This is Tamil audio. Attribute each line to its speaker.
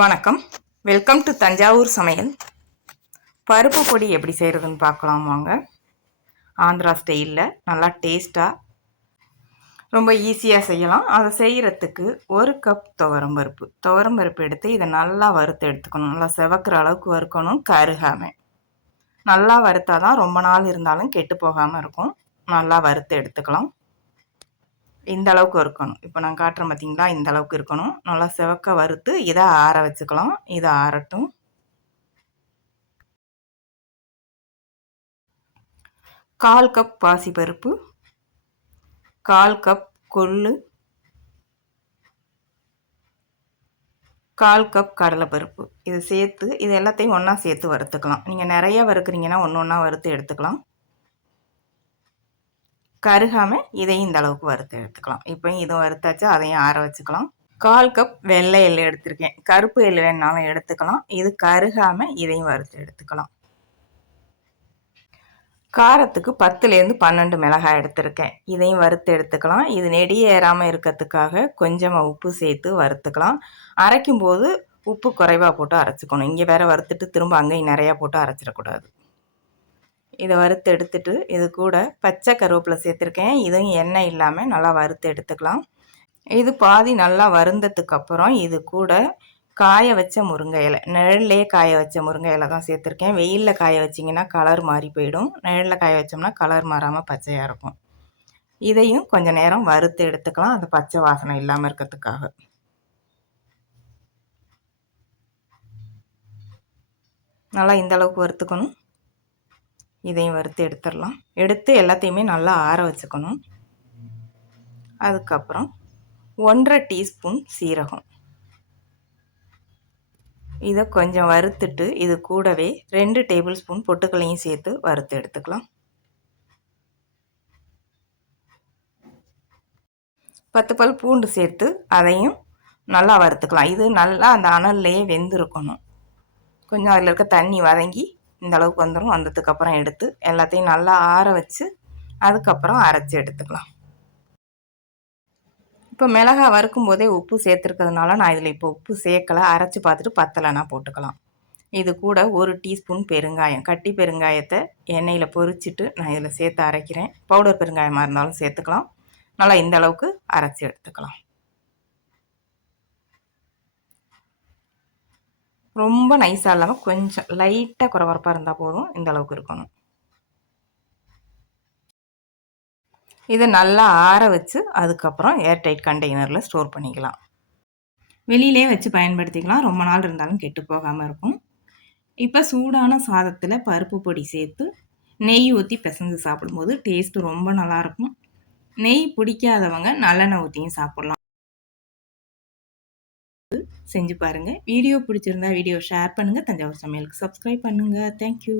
Speaker 1: வணக்கம். வெல்கம் டு தஞ்சாவூர் சமையல். பருப்பு பொடி எப்படி செய்கிறதுன்னு பார்க்கலாம் வாங்க. ஆந்திரா ஸ்டைலில் நல்லா டேஸ்ட்டாக ரொம்ப ஈஸியாக செய்யலாம். அதை செய்கிறதுக்கு ஒரு கப் துவரம் பருப்பு. துவரம் பருப்பு எடுத்து இதை நல்லா வறுத்து எடுத்துக்கணும். நல்லா செவக்கிற அளவுக்கு வறுக்கணும். கருகாமல் நல்லா வறுத்தா தான் ரொம்ப நாள் இருந்தாலும் கெட்டு போகாமல் இருக்கும். நல்லா வறுத்து எடுத்துக்கலாம். இந்த அளவுக்கு இருக்கணும். இப்போ நான் காட்டுறேன் பார்த்தீங்களா இந்த அளவுக்கு இருக்கணும். நல்லா செவக்க வறுத்து இதை ஆற வச்சுக்கலாம். இதை ஆறட்டும். கால் கப் பாசிப்பருப்பு கால் கப் கொள்ளு கால் கப் கடலைப்பருப்பு. இதை சேர்த்து இது எல்லாத்தையும் ஒன்றா சேர்த்து வறுத்துக்கலாம். நீங்கள் நிறையா வறுக்குறீங்கன்னா ஒன்று ஒன்றா வறுத்து எடுத்துக்கலாம். கருகாமல் இதையும் இந்த அளவுக்கு வறுத்து எடுத்துக்கலாம். இப்போ இதுவும் வறுத்தாச்சு அதையும் ஆற வச்சுக்கலாம். கால் கப் வெள்ளை எள்ளு எடுத்திருக்கேன். கருப்பு எள்ளு வேணாலும் எடுத்துக்கலாம். இது கருகாமல் இதையும் வறுத்து எடுத்துக்கலாம். காரத்துக்கு பத்துலேருந்து பன்னெண்டு மிளகாய் எடுத்திருக்கேன். இதையும் வறுத்து எடுத்துக்கலாம். இது நெடிய ஏறாமல் இருக்கிறதுக்காக கொஞ்சமாக உப்பு சேர்த்து வறுத்துக்கலாம். அரைக்கும் போது உப்பு குறைவாக போட்டு அரைச்சிக்கணும். இங்கே வேற வறுத்துட்டு திரும்ப அங்கேயும் நிறையா போட்டு அரைச்சிடக்கூடாது. இதை வறுத்து எடுத்துட்டு இது கூட பச்சை கருவேப்பிலை சேர்த்துருக்கேன். இதுவும் எண்ணெய் இல்லாமல் நல்லா வறுத்து எடுத்துக்கலாம். இது பாதி நல்லா வருந்ததுக்கு அப்புறம் இது கூட காய வச்ச முருங்கை இலை. நிழல்லையே காய வச்ச முருங்கை இலை தான் சேர்த்துருக்கேன். வெயிலில் காய வச்சிங்கன்னா கலர் மாறி போயிடும். நிழலில் காய வச்சோம்னா கலர் மாறாமல் பச்சையாக இருக்கும். இதையும் கொஞ்சம் நேரம் வறுத்து எடுத்துக்கலாம். அந்த பச்சை வாசனை இல்லாமல் இருக்கிறதுக்காக. நல்லா இந்த அளவுக்கு வறுத்துக்கணும். இதையும் வறுத்து எடுத்துடலாம். எடுத்து எல்லாத்தையுமே நல்லா ஆற வச்சுக்கணும். அதுக்கப்புறம் ஒன்றரை டீஸ்பூன் சீரகம். இதை கொஞ்சம் வறுத்துட்டு இது கூடவே ரெண்டு டேபிள் ஸ்பூன் பொட்டுக்களையும் சேர்த்து வறுத்து எடுத்துக்கலாம். பத்து பல் பூண்டு சேர்த்து அதையும் நல்லா வறுத்துக்கலாம். இது நல்லா அந்த அனல்லையே வெந்திருக்கணும். கொஞ்சம் அதில் இருக்க தண்ணி வதங்கி இந்த அளவுக்கு வந்துடும் வந்ததுக்கப்புறம் எடுத்து எல்லாத்தையும் நல்லா ஆற வச்சு அதுக்கப்புறம் அரைச்சி எடுத்துக்கலாம். இப்போ மிளகாய் வறுக்கும் போதே உப்பு சேர்த்துருக்கிறதுனால நான் இதில் இப்போ உப்பு சேர்க்கலை. அரைச்சி பார்த்துட்டு பத்தலைனா போட்டுக்கலாம். இது கூட ஒரு டீஸ்பூன் பெருங்காயம். கட்டி பெருங்காயத்தை எண்ணெயில் பொரிச்சிட்டு நான் இதில் சேர்த்து அரைக்கிறேன். பவுடர் பெருங்காயமாக இருந்தாலும் சேர்த்துக்கலாம். நல்லா இந்த அளவுக்கு அரைச்சி எடுத்துக்கலாம். ரொம்ப நைஸாக இல்லாமல் கொஞ்சம் லைட்டாக குறவரப்பாக இருந்தால் போதும் இந்த அளவுக்கு இருக்கணும். இதை நல்லா ஆற வச்சு அதுக்கப்புறம் ஏர்டைட் கண்டெய்னரில் ஸ்டோர் பண்ணிக்கலாம். வெளியிலே வச்சு பயன்படுத்திக்கலாம். ரொம்ப நாள் இருந்தாலும் கெட்டு போகாமல் இருக்கும். இப்போ சூடான சாதத்தில் பருப்பு பொடி சேர்த்து நெய் ஊற்றி பிசைஞ்சு சாப்பிடும்போது டேஸ்ட்டு ரொம்ப நல்லாயிருக்கும் நெய் பிடிக்காதவங்க நல்லெண்ணெய் ஊற்றியும் சாப்பிட்லாம். செஞ்சு பாருங்கள் வீடியோ பிடிச்சிருந்தா வீடியோ ஷேர் பண்ணுங்கள் தஞ்சாவூர் சமையலுக்கு சப்ஸ்கிரைப் பண்ணுங்கள் தேங்க்யூ